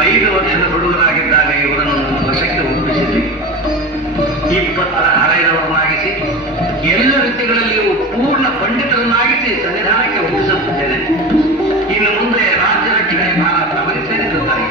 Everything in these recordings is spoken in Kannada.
5 ವರ್ಷದ ಹುಡುಗರಾಗಿದ್ದಾಗ ಇವರನ್ನು ವಶಕ್ಕೆ ಒಪ್ಪಿಸಿದೆ. 20ರ ಹರೆಯದವರನ್ನಾಗಿಸಿ ಎಲ್ಲ ವಿದ್ಯೆಗಳಲ್ಲಿಯೂ ಪೂರ್ಣ ಪಂಡಿತರನ್ನಾಗಿಸಿ ಸನ್ನಿಧಾನಕ್ಕೆ ಒಪ್ಪಿಸುತ್ತಿದ್ದೇನೆ. ಇನ್ನು ಮುಂದೆ ರಾಜ್ಯ ರಕ್ಷಣೆ ಭಾರ ತಮಗೆ ಸೇರಿರುತ್ತಾರೆ.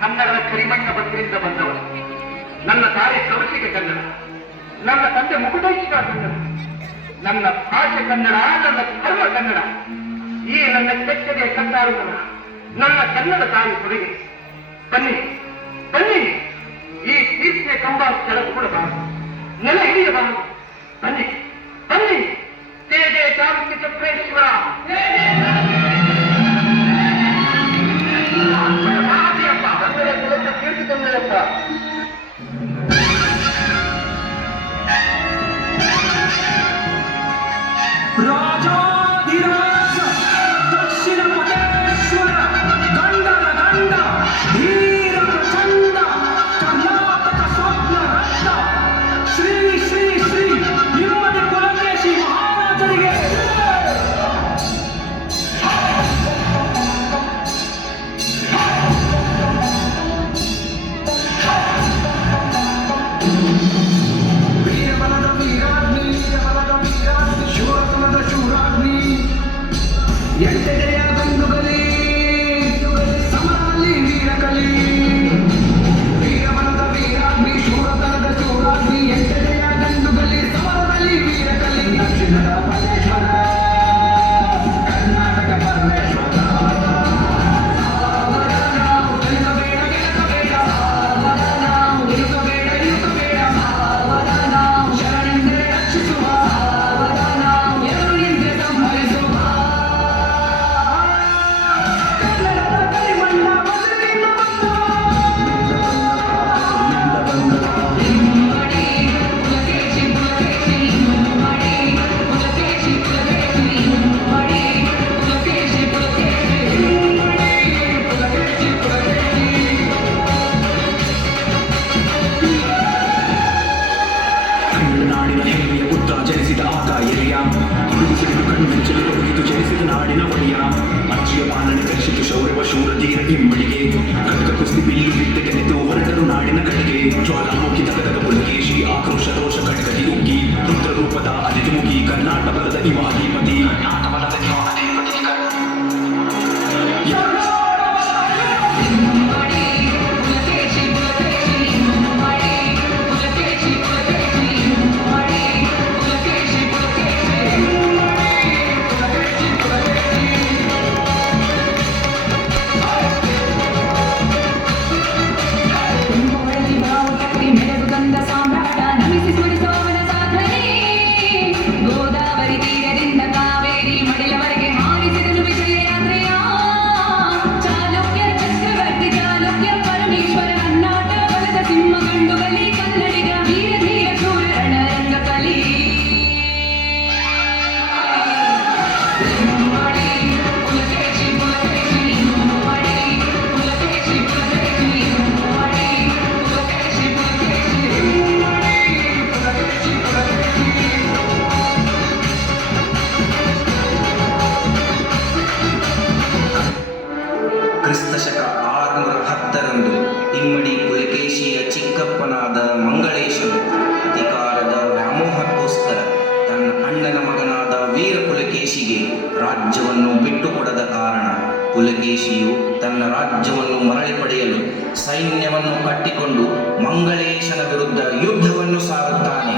ಕನ್ನಡದ ಕರಿಮಣ್ಣ ಬಂದಿರಿಂದ ಬಂದವರು. ನನ್ನ ತಾಯಿ ಕೌಶಿಕ ಕನ್ನಡ, ನನ್ನ ತಂದೆ ಮುಕುಟೇಶ್ವರ ಕನ್ನಡ, ನನ್ನ ಭಾಷೆ ಕನ್ನಡ, ನನ್ನ ಧರ್ಮ ಕನ್ನಡ. ಈ ನನ್ನ ಕೆಚ್ಚದೆ ಕದ್ದಾಡುವ ನನ್ನ ಕನ್ನಡ ತಾಯಿ ಕೊಡುಗೆ. ಬನ್ನಿ ಬನ್ನಿ, ಈ ಕೀರ್ತಿಯ ಕಂಬ ಕೆಳಗೂಡಬಾರದು, ನೆಲ ಹಿಡಿಯಬಾರದು. ಬನ್ನಿ ಬನ್ನಿ, ಜಯ ಜಯ ಚಾಲುಕ್ಯ ಚಕ್ರೇಶ್ವರ. ಕೀರ್ತಿ ತಂದೆಯಪ್ಪ. ರಾಜಾಧಿರಾಜ ದಕ್ಷಿಣ ಪಟೇಶ್ವರ ಗಂಡನ ಗಂಡ ಧೀರ ಪ್ರಚಂಡ ಕರ್ನಾಟಕ ಸ್ವಪ್ನ ರತ್ನ ಶ್ರೀ ಶ್ರೀ ಶ್ರೀ ಇಮ್ಮಡಿ ಪುಲಕೇಶಿ ಮಹಾರಾಜರಿಗೆ ಎಂಟನೆಯ ಗಂಡುಗಲಿ ಸಮರಲ್ಲಿ ವೀರಕಲಿ, ವೀರವನದ ವೀರಾಗ್ನಿ ಶೂರತನದ ಶೂರಾಗ್ನಿ. ಎಂಟನೆಯ ಗಂಡುಗಲಿ ಸಮರದಲ್ಲಿ ವೀರಕಲಿ. ದಕ್ಷಿಣದ ಪರಮೇಶ್ವರ ಕರ್ನಾಟಕ ಪರಮೇಶ್ವರ. ಶರಣೆಂದರೆ ರಕ್ಷಿಸುವ, ಎದುರಿನಿಂದ ಸಂಹರಿಸುವ. ಬಿಟ್ಟುಕೊಡದ ಕಾರಣ ಪುಲಕೇಶಿಯು ತನ್ನ ರಾಜ್ಯವನ್ನು ಮರಳಿ ಪಡೆಯಲು ಸೈನ್ಯವನ್ನು ಕಟ್ಟಿಕೊಂಡು ಮಂಗಳೇಶನ ವಿರುದ್ಧ ಯುದ್ಧವನ್ನು ಸಾರುತ್ತಾನೆ.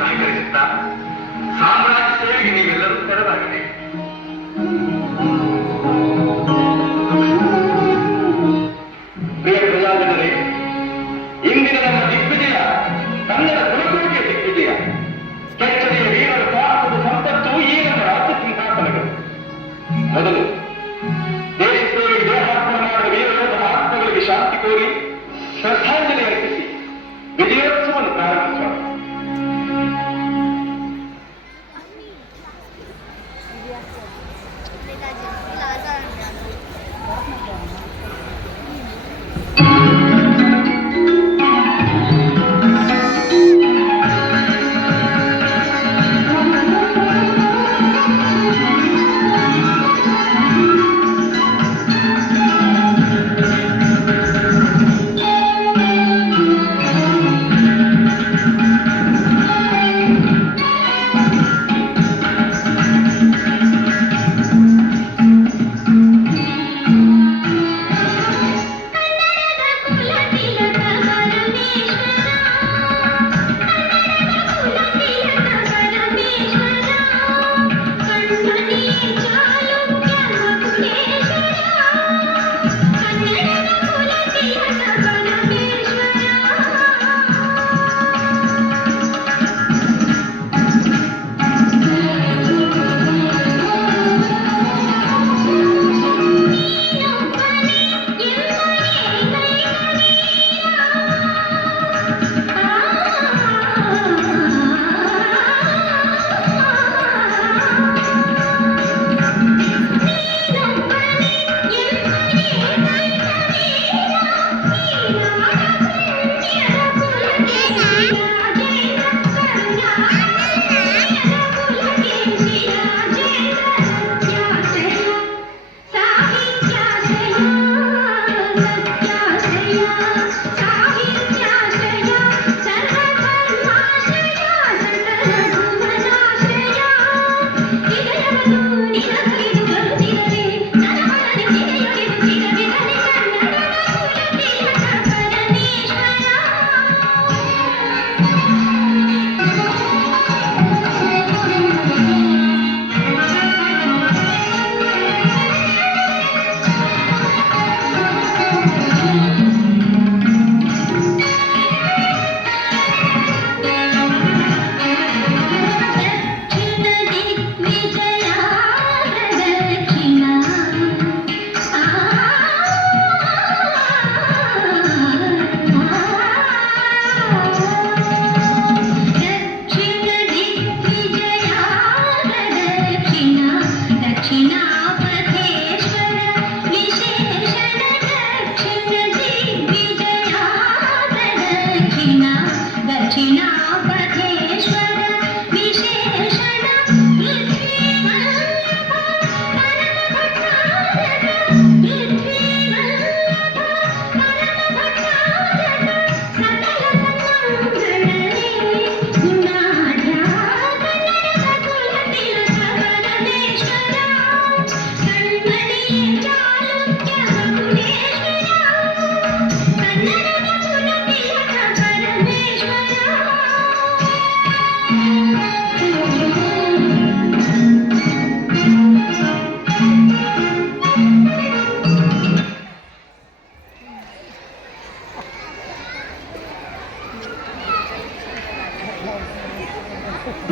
ಸಹಕರಿಸುತ್ತಾ ಸಾಮ್ರಾಜ್ಯ ಸೇವೆಗೆ ನೀವೆಲ್ಲರೂ ತೆರವಾಗಿದೆ. ಪ್ರಿಯ ಪ್ರಜಾಜನರೇ, ಇಂದಿನ ನಮ್ಮ ದಿಗ್ವಿಜಯ ಕನ್ನಡ ಕುಲಕೋಟಿಯ ದಿಗ್ವಿಜಯ. ಕೆಚ್ಚನೆಯ ವೀರರ ಸಾಹಸದ ಸಂಪತ್ತು ಈ ನಮ್ಮ ರಾಜ್ಯ ಸಿಂಹಾಸನಗಳು. ಮೊದಲು ದೇಶ ಸೇವೆಗೆ ದೇಹಾರ್ಪಣೆ ಮಾಡುವ ವೀರಯೋಧರ ಆತ್ಮಗಳಿಗೆ ಶಾಂತಿ ಕೋರಿ ಶ್ರದ್ಧಾಂಜಲಿ ಅರ್ಪಿಸಿ ವಿಜಯೋತ್ಸವವನ್ನು ಪ್ರಾರಂಭಿಸೋಣ.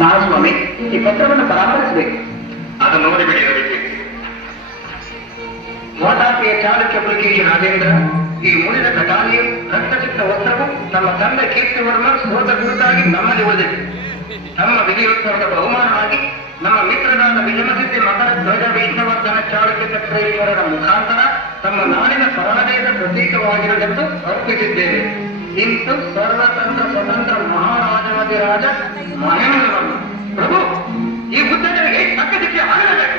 ಮಹಾಸ್ವಾಮಿ, ಈ ಪತ್ರವನ್ನು ಪರಾಮರ್ಶಿಸಬೇಕು. ಅದನ್ನು ನೋಡಿಬಿಡಿ ರವಿಕೆ. ವಾಟಾಪಿಯ ಚಾಲುಕ್ಯ ಪುಲಕೇಶಿ ರಾಜೇಂದ್ರ ಈ ಮುರಿದ ಕಟಾಲಿಯು ರಕ್ತಸಿಕ್ತ ವಸ್ತ್ರವು ನಮ್ಮ ತಂದೆ ಕೀರ್ತಿವರ್ಮ ಸೋತ ಗುರುತಾಗಿ ನಮ್ಮಲ್ಲಿ ಉಳಿದಿದೆ. ನಮ್ಮ ವಿಜಯೋತ್ಸವದ ಬಹುಮಾನವಾಗಿ ನಮ್ಮ ಮಿತ್ರರಾದ ವಿಜಯಸಿದ್ಧಿ ಮಕರ ಧ್ವಜ ವಿಷ್ಣುವರ್ಧನ ಚಾಲುಕ್ಯ ಚಕ್ರೇಶ್ವರರ ಮುಖಾಂತರ ತಮ್ಮ ನಾಡಿನ ಸರಳತೆಯ ಪ್ರತೀಕವಾಗಿರುವುದೆಂದು ಅರ್ಪಿಸಿದ್ದೇವೆ. ಇಂತು ಸರ್ವತಂತ್ರ ಸ್ವತಂತ್ರ ಮಹಾರಾಜಾಧಿರಾಜ ಮಹೇಂದ್ರವನ್ನು ಪ್ರಭು ಈ ಬುದ್ಧನಿಗೆ ತಕ್ಕ ಶಿಕ್ಷೆ ಆಗಲೇಬೇಕು.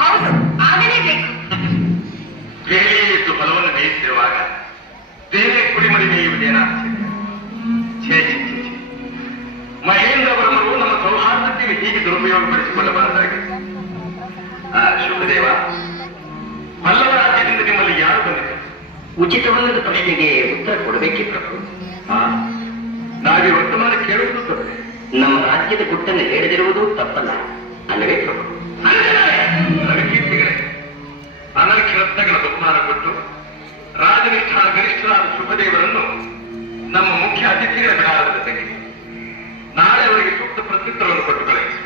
ಹೌದು, ಆಗಲೇಬೇಕು. ಬೇಳೆಯಿಟ್ಟು ಫಲವನ್ನು ಬೇಯಿಸಿರುವಾಗ ಬೇರೆ ಕುಡಿಮಡಿ ಬೇಯುವುದೇನಾಗ್ತಿದೆ? ಛೇ ಛೇ ಛೇ ಛೇ. ಮಹೇಂದ್ರ ವರ್ಮರು ನಮ್ಮ ಸೌಹಾರ್ದತೆಗೆ ಹೀಗೆ ದುರುಪಯೋಗಪಡಿಸಿಕೊಳ್ಳಬಾರದಾಗಿ. ಶುಭದೇವ, ಪಲ್ಲವ ರಾಜ್ಯದಿಂದ ನಿಮ್ಮಲ್ಲಿ ಯಾರು ಬಂದಿದೆ? ಉಚಿತವಾದ ಪ್ರಶ್ನೆಗೆ ಉತ್ತರ ಕೊಡಬೇಕೇ ಪ್ರಭು. ನಾನು ಹಾಗೆ ವರ್ತಮಾನ ಕೇಳುವುದು ತಪ್ಪೆ. ನಮ್ಮ ರಾಜ್ಯದ ಗುಟ್ಟನ್ನು ಹೇಳಿದಿರುವುದು ತಪ್ಪಲ್ಲ ಅಲ್ಲವೇ ಪ್ರಭು? ಕೀರ್ತಿಗಳೇ, ಅನರ್ಘ್ಯ ರತ್ನಗಳ ಬಹುಮಾನ ಕೊಟ್ಟು ರಾಜನಿಷ್ಠ ಗರಿಷ್ಠರಾದ ಶುಭದೇವರನ್ನು ನಮ್ಮ ಮುಖ್ಯ ಅತಿಥಿಗಳ ಬಿಡಾರದ ಜೊತೆಗೆ ನಾಳೆ ಅವರಿಗೆ ಸೂಕ್ತ ಪ್ರತ್ಯುತ್ತರವನ್ನು ಕೊಟ್ಟು ಕಳುಹಿಸಿ.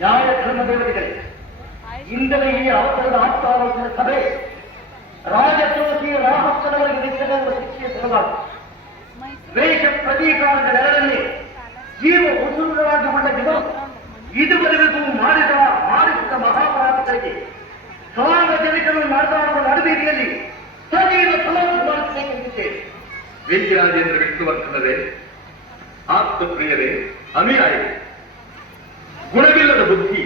ನ್ಯಾಯಧರ್ಮ ದೇವತೆಗಳೇ, ಇಂದಲೇ ಈ ಅವಸರದ ಆತ್ಮಾಲೋಚನೆ ಸಭೆ ರಾಜದ್ರೋಹಿ ರಾಮಪ್ಪನವರಿಗೆ ನಿತ್ಯದ ಶಿಕ್ಷೆಯ ಸಲುವಾಗಿ ದ್ವೇಷ ಪ್ರತೀಕಾರಗಳೆರಡನ್ನೇ ಜೀವ ಉಸುರುಗಳಾಗಿ ಉಳ್ಳ ಜನರು ಇದುವರೆಗೂ ಮಾಡಿಸಿದ ಮಹಾಪರಾಧಗಳಿಗೆ ಸಾರ್ವಜನಿಕರು ನಡೆದಾಡುವ ನಡುಬೀದಿಯಲ್ಲಿ ಸಜೀವ ಸಮಾಜ ವೇದ್ಯರಾಜೇಂದ್ರ ವಿಷ್ಣುವರ್ಧನರೇ, ಆತ್ಮಪ್ರಿಯರೇ, ಅನುಯಾಯಿಗಳೇ, ಗುಣವಿಲ್ಲದ ಬುದ್ಧಿ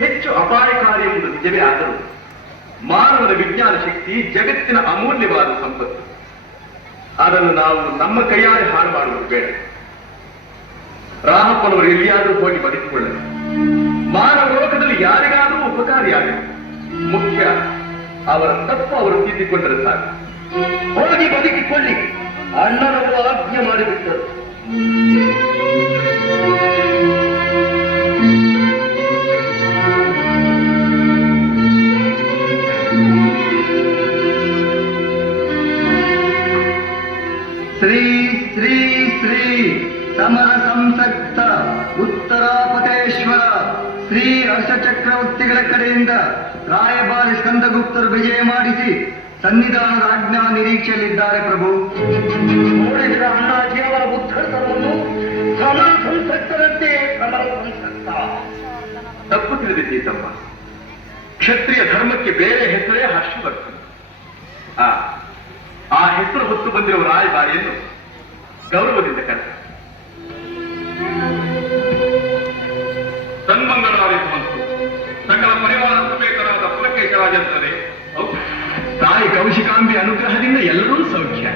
ಹೆಚ್ಚು ಅಪಾಯಕಾರಿ ಎಂಬುದು ನಿಜವೇ ಆದರೂ ಮಾನವನ ವಿಜ್ಞಾನ ಶಕ್ತಿ ಜಗತ್ತಿನ ಅಮೂಲ್ಯವಾದ ಸಂಪತ್ತು. ಅದನ್ನು ನಾವು ನಮ್ಮ ಕೈಯಾರೆ ಹಾಳು ಮಾಡುವುದು ಬೇಡ. ರಾಮಪ್ಪನವರು ಎಲ್ಲಿಯಾದರೂ ಹೋಗಿ ಬದುಕಿಕೊಳ್ಳಲಿ. ಮಾನವ ಲೋಕದಲ್ಲಿ ಯಾರಿಗಾದರೂ ಉಪಕಾರಿಯಾಗಲಿ. ಮುಖ್ಯ ಅವರ ತಪ್ಪು ಅವರು ತಿದ್ದಿಕೊಂಡರೆ ಸಾಕು. ಹೋಗಿ ಬದುಕಿಕೊಳ್ಳಿ, ಅಣ್ಣನವರು ಆಜ್ಞೆ ಮಾಡಿಬಿಟ್ಟರು. ಶ್ರೀ ಶ್ರೀ ಶ್ರೀ ಸಮರ ಸಂಸಕ್ತ ಉತ್ತರಾಪತೇಶ್ವರ ಶ್ರೀ ಹರ್ಷ ಚಕ್ರವರ್ತಿಗಳ ಕಡೆಯಿಂದ ರಾಯಭಾರಿ ಸ್ಕಂದಗುಪ್ತರು ವಿಜಯ ಮಾಡಿಸಿ ಸನ್ನಿಧಾನದ ಆಜ್ಞಾ ನಿರೀಕ್ಷೆಯಲ್ಲಿದ್ದಾರೆ ಪ್ರಭು. ನೋಡಿದ ಅಣ್ಣಾಜಿಯವರ ಉದ್ಧರಣವನ್ನು ಸಮರ್ಥಂತೆ ಸಮರ್ಥಂತ ತಪ್ಪು ತಿಳಿದಿದ್ದೀ ತಮ್ಮ. ಕ್ಷತ್ರಿಯ ಧರ್ಮಕ್ಕೆ ಬೇರೆ ಹೆಸರೇ ಹರ್ಷವರ್ಧನ. ಆ ಹೆಸರು ಹೊತ್ತು ಬಂದಿರುವ ರಾಯಭಾರಿಯನ್ನು ಗೌರವದಿಂದ ಕರೆದ. ತನ್ಮಂಗಳಾರಿಸುವಂತು ಸಕಲ ಪರಿವಾರ ಸಮೇತರಾದ ಪುಲಕೇಶ ರಾಜೇಂದ್ರರೇ, ತಾಯಿ ಕೌಶಿಕಾಂಬಿ ಅನುಗ್ರಹದಿಂದ ಎಲ್ಲರೂ ಸೌಖ್ಯ.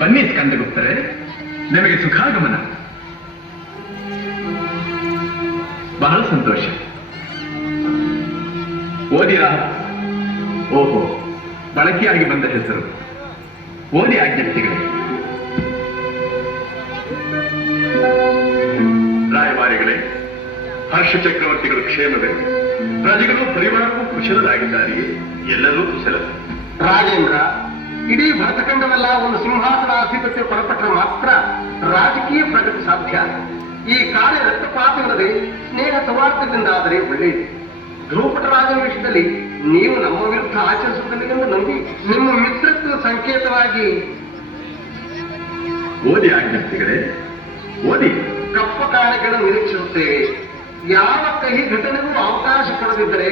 ಬನ್ನಿ ಸ್ಕಂದಗುಪ್ತರೆ, ನಿಮಗೆ ಸುಖಾಗಮನ. ಬಹಳ ಸಂತೋಷ. ಓದಿರಾ? ಓಹೋ, ಬಳಕೆಯಾಗಿ ಬಂದ ಹೆಸರು. ಓದಿ ಆಜ್ಞಪ್ತಿಗಳೇ. ರಾಯಭಾರಿಗಳೇ, ಹರ್ಷ ಚಕ್ರವರ್ತಿಗಳು ಕ್ಷೇಮವೇ? ಪ್ರಜೆಗಳು ಪರಿವಾರವೂ ಕುಶಲರಾಗಿದ್ದಾರೆಯೇ? ಎಲ್ಲರೂ ಕುಶಲ. ರಾಜೇಂದ್ರ, ಇಡೀ ಭರತಖಂಡವೆಲ್ಲ ಒಂದು ಸಿಂಹಾಸನ ಆಧಿಪತ್ಯ ಒಳಪಟ್ಟರೆ ಮಾತ್ರ ರಾಜಕೀಯ ಪ್ರಗತಿ ಸಾಧ್ಯ. ಈ ಕಾರ್ಯ ರಕ್ತಪಾತವಿಲ್ಲದೆ ಸ್ನೇಹ ಸೌಹಾರ್ದದಿಂದ ಆದರೆ ಒಳ್ಳೆಯದು. ಧ್ರುವಪಟ ರಾಜನ ವಿಷಯದಲ್ಲಿ ನೀವು ನಮ್ಮ ವಿರುದ್ಧ ಆಚರಿಸುವುದನ್ನು ನಂಬಿ ನಿಮ್ಮ ಮಿತ್ರತ್ವ ಸಂಕೇತವಾಗಿ ಓದಿ ಆಜ್ಞಪ್ತಿಗಳೇ, ಓದಿ. ಕಪ್ಪ ಕಾಣಿಕೆಗಳನ್ನು ನಿರೀಕ್ಷಿಸುತ್ತೇವೆ. ಯಾವ ಕಹಿ ಘಟನೆಗೂ ಅವಕಾಶ ಕೊಡದಿದ್ದರೆ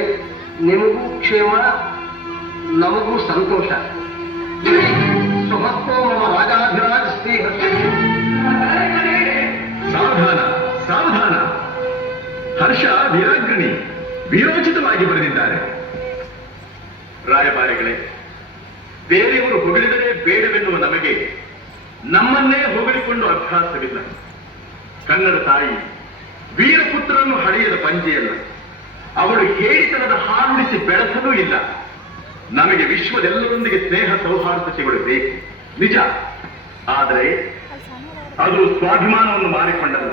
ನಿಮಗೂ ಕ್ಷೇಮ, ನಮಗೂ ಸಂತೋಷ. ಸ್ವಹಸ್ತೋ ಮಮ ರಾಜಾಧಿರಾಜ ಶ್ರೀ ಸಾವಧಾನ ಸಾವಧಾನ. ಹರ್ಷ ವೀರಾಗ್ರಣಿ ವೀರೋಚಿತವಾಗಿ ಬರೆದಿದ್ದಾರೆ. ರಾಯಭಾರಿಗಳೇ, ಬೇರೆಯವರು ಹೊಗಳಿದರೆ ಬೇಡವೆನ್ನುವ ನಮಗೆ ನಮ್ಮನ್ನೇ ಹೊಗಳಿಕೊಂಡು ಅಭ್ಯಾಸವಿಲ್ಲ. ಕನ್ನಡ ತಾಯಿ ವೀರಪುತ್ರರನ್ನು ಹಳೆಯದ ಪಂಜೆಯಲ್ಲ. ಅವಳು ಹೇಳಿತನದ ಹಾರುಳಿಸಿ ಬೆಳೆಸಲೂ ಇಲ್ಲ. ನಮಗೆ ವಿಶ್ವದೆಲ್ಲರೊಂದಿಗೆ ಸ್ನೇಹ ಸೌಹಾರ್ದತೆಗಳು ಬೇಕು, ನಿಜ. ಆದರೆ ಅದು ಸ್ವಾಭಿಮಾನವನ್ನು ಮಾರಿಕೊಂಡಲ್ಲ,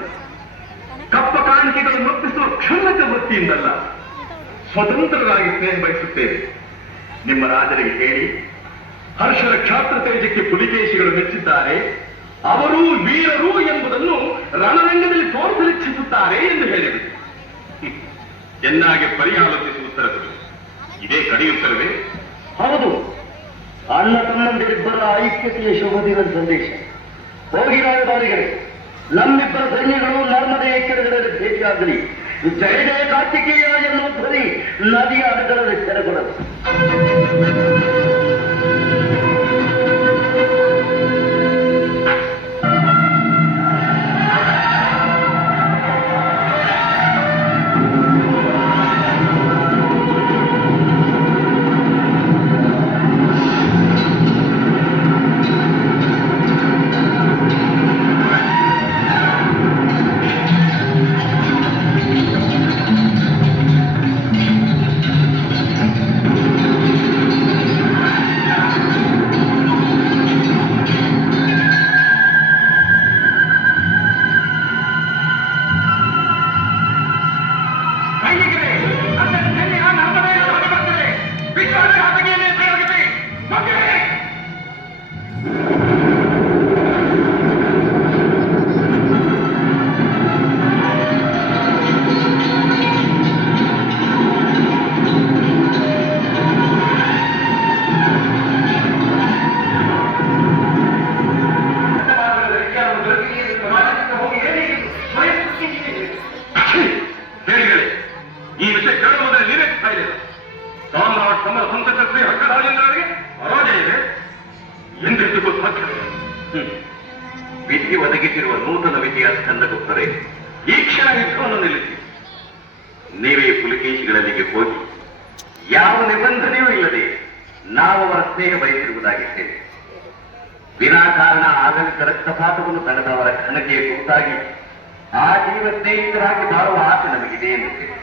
ಕಪ್ಪ ಕಾಣಿಕೆಗಳನ್ನು ಒಪ್ಪಿಸುವ ಕ್ಷುಲ್ಲಕ ವೃತ್ತಿಯಿಂದಲ್ಲ. ಸ್ವತಂತ್ರರಾಗಿ ಸ್ನೇಹ ಬಯಸುತ್ತೇವೆ. ನಿಮ್ಮ ರಾಜರಿಗೆ ಹೇಳಿ, ಹರ್ಷರ ಕ್ಷಾತ್ರ ತೇಜಕ್ಕೆ ಪುಲಿಕೇಶಿಗಳು ಮೆಚ್ಚಿದ್ದಾರೆ, ಅವರೂ ವೀರರು ಎಂಬುದನ್ನು ರಣರಂಗದಲ್ಲಿ ತೋರಿಸಲಿಚ್ಛಿಸುತ್ತಾರೆ ಎಂದು ಹೇಳಿದರು. ಚೆನ್ನಾಗಿ ಪರಿಹಾಲೋಚಿಸುವ ಉತ್ತರ ಕೊಡಿ. ಇದೇ ಕಡಿಯುತ್ತರವೇ? ಹೌದು, ಅಣ್ಣ ತಮ್ಮಂದಿರಿಬ್ಬರ ಐಕ್ಯತೆಯ ಶುಭ ದಿನದ ಸಂದೇಶ. ಹೋಗಿ ರಾಯಭಾರಿಗಳೇ, ನಮ್ಮಿಬ್ಬರ ಸೈನ್ಯಗಳು ನರ್ಮದೆಯ ಕೆರೆಗಳಲ್ಲಿ ಭೇಟಿಯಾಗಲಿ. ಜಯ ಜಯ ಕಾರ್ತಿಕೇಯ ಎನ್ನುವ ಧ್ವನಿ ನದಿಯ ಅಡಗಲದ ಕೆರೆಗೊಡದು. ಈ ವಿಷಯ ಕೇಳುವ ಮೊದಲೇ ನೀವೇ ಸಾಯಲಿಲ್ಲ. ಸಾಮ್ರಾಟ್ ಸಮರ ಸಂತಕ ಶ್ರೀ ಹರ್ಷ ರಾಜೇಂದ್ರರಿಗೆ ಅರಾಜ ಇದೆ ಎಂದೆಂದಿಗೂ ಸಾಧ್ಯ. ವಿಧಿ ಒದಗಿಸಿರುವ ನೂತನ ವಿಧಿಯ ಸ್ಕಂದಗುಪ್ತರೇ, ಈ ಕ್ಷಣ ಯುದ್ಧವನ್ನು ನಿಲ್ಲಿಸಿ ನೀವೇ ಪುಲಿಕೇಶಿಗಳಲ್ಲಿಗೆ ಹೋಗಿ ಯಾವ ನಿಬಂಧನೆಯೂ ಇಲ್ಲದೆ ನಾವು ಅವರ ಸ್ನೇಹ ಬಯಸಿರುವುದಾಗಿ ಹೇಳಿ, ವಿನಾಕಾರಣ ಆಗಮಿಕ ರಕ್ತಪಾತವನ್ನು ತಡೆದವರ ಘನತೆಯ ಕುರಿತಾಗಿ ಆ ಜೀವ ಸ್ನೇಹಿತರಾಗಿ ಬಾಳುವ ಆಸೆ ನಮಗಿದೆ ಎಂದು ಹೇಳಿ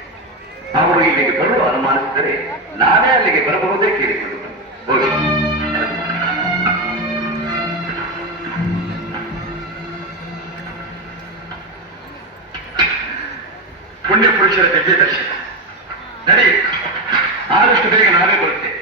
ಅವರು ಇಲ್ಲಿಗೆ ಬರಲು ಅನುಮಾನಿಸಿದರೆ ನಾನೇ ಅಲ್ಲಿಗೆ ಬರಬಹುದೇ ಕೇಳಿಕೊಳ್ಳುವುದು. ಹೋಗಿ. ಪುಣ್ಯ ಪುರುಷರ ದಿವ್ಯ ದರ್ಶನ ನಡೆ. ಆದಷ್ಟು ಬೇಗ ನಾವೇ ಬರುತ್ತೇವೆ.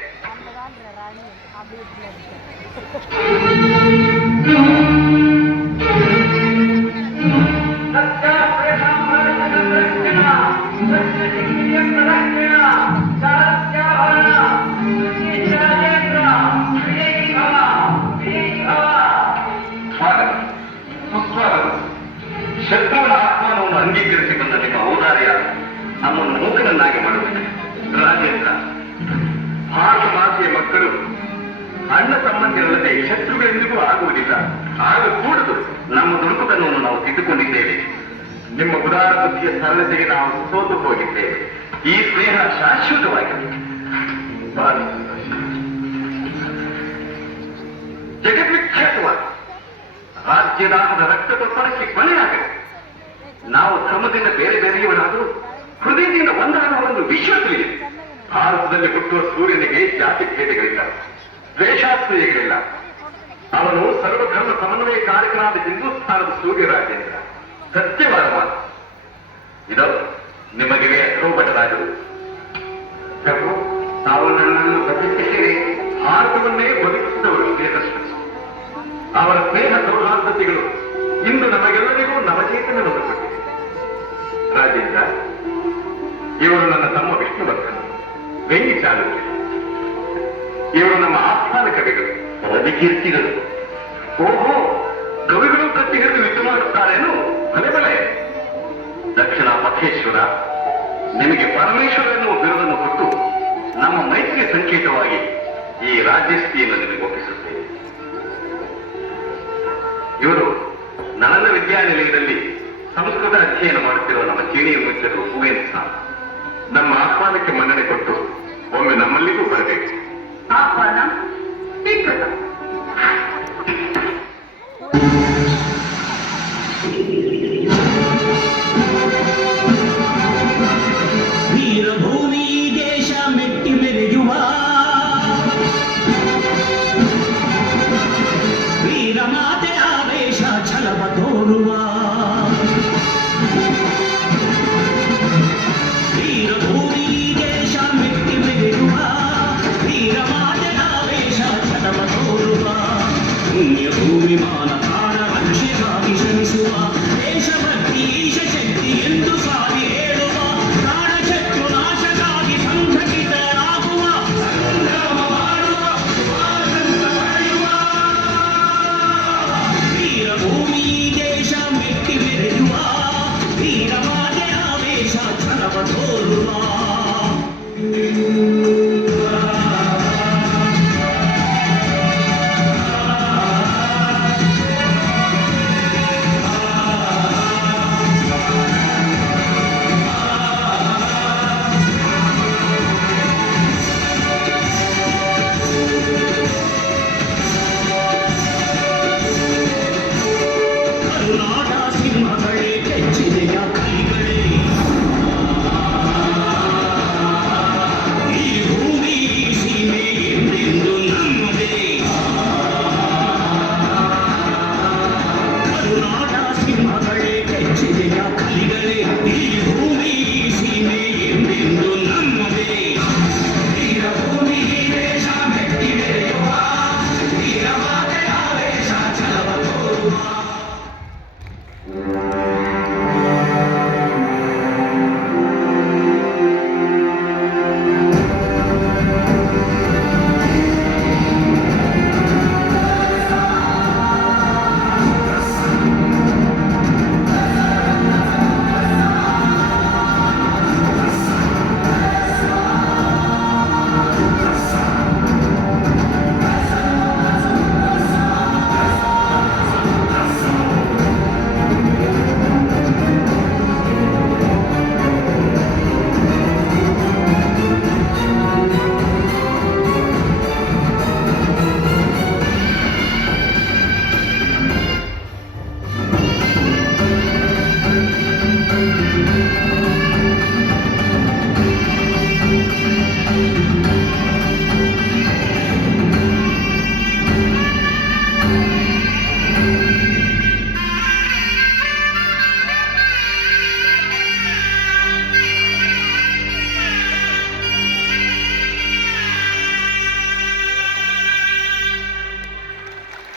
ಅಣ್ಣ ತಮ್ಮಂದಿರಲ್ಲದೆ ಶತ್ರುಗಳೆಂದಿಗೂ ಆಗುವುದಿಲ್ಲ, ಆಗಕೂಡದು. ನಮ್ಮ ದುಡುಕುತನವನ್ನು ನಾವು ತಿದ್ದುಕೊಂಡಿದ್ದೇವೆ. ನಿಮ್ಮ ಉದಾರ ಬುದ್ಧಿಯ ಸರಳತೆಗೆ ನಾವು ಸೋತು ಹೋಗಿದ್ದೇವೆ. ಈ ಸ್ನೇಹ ಶಾಶ್ವತವಾಗಿದೆ. ಜಗದ್ವಿಖ್ಯಾತವಾದ ರಾಜ್ಯದಾಹದ ರಕ್ತದೊತ್ತಡಕ್ಕೆ ಕೊನೆಯಾಗಲಿ. ನಾವು ಧರ್ಮದಿಂದ ಬೇರೆ ಬೇರೆಯವರಾದರೂ ಹೃದಯದಿಂದ ಒಂದಾಗುವ ಒಂದು ವಿಶ್ವಾಸವಿದೆ. ಭಾರತದಲ್ಲಿ ಹುಟ್ಟುವ ಸೂರ್ಯನಿಗೆ ಜಾತಿ ಭೇದಗಳಿಲ್ಲ, ದ್ವೇಷಾಶ್ರಯಗಳಿಲ್ಲ. ಅವನು ಸರ್ವಧರ್ಮ ಸಮನ್ವಯಕಾರಕನಾದ ಹಿಂದೂಸ್ಥಾನದ ಸೂರ್ಯ ರಾಜೇಂದ್ರ. ಸತ್ಯವಾದ ಮಾತು ಇದು. ನಿಮಗೆ ರೋಬಟರಾಜರು ಪ್ರಭು, ತಾವು ನನ್ನನ್ನು ಪ್ರತಿಷ್ಠಿಸಿರಿ. ಭಾರತವನ್ನೇ ಬದುಕಿಸಿದವರು ಶ್ರೇಷ್ಠರು. ಅವರ ಸ್ನೇಹ ಸೌಹಾರ್ದತೆಗಳು ಇಂದು ನಮಗೆಲ್ಲರಿಗೂ ನವಚೇತನವನ್ನು ಕೊಟ್ಟಿದೆ. ರಾಜೇಂದ್ರ, ಇವರು ನನ್ನ ತಮ್ಮ ವಿಷ್ಣುವರ್ಧನ್, ವೆಂಗಿ ಚಾಲುಕ್ಯ. ಇವರು ನಮ್ಮ ಆಸ್ಥಾನ ಕವಿಗಳು, ರವಿಕೀರ್ತಿಗಳು. ಓಹೋ, ಕವಿಗಳು ಕಟ್ಟಿ ಹಿಡಿದು ಯುದ್ಧ ಮಾಡುತ್ತಾರೇನು? ಬಲೆ ಬಲೆ. ದಕ್ಷಿಣ ಮಖೇಶ್ವರ ನಿಮಗೆ ಪರಮೇಶ್ವರ ಎನ್ನುವ ಬಿರುದನ್ನು ಕೊಟ್ಟು ನಮ್ಮ ಮೈತ್ರಿಯ ಸಂಕೇತವಾಗಿ ಈ ರಾಜ್ಯಶ್ರೀಯನ್ನು ನಿಮಗೆ ಒಪ್ಪಿಸುತ್ತೇವೆ. ಇವರು ನಳಂದ ವಿದ್ಯಾನಿಲಯದಲ್ಲಿ ಸಂಸ್ಕೃತ ಅಧ್ಯಯನ ಮಾಡುತ್ತಿರುವ ನಮ್ಮ ಚೀನಿಯ ಮಿತ್ರರು ಕುವೆಂಪು. ನಮ್ಮ ಆಹ್ವಾನಕ್ಕೆ ಮನ್ನಣೆ ಕೊಟ್ಟು ಒಮ್ಮೆ ನಮ್ಮಲ್ಲಿಗೂ ಬರಬೇಕು.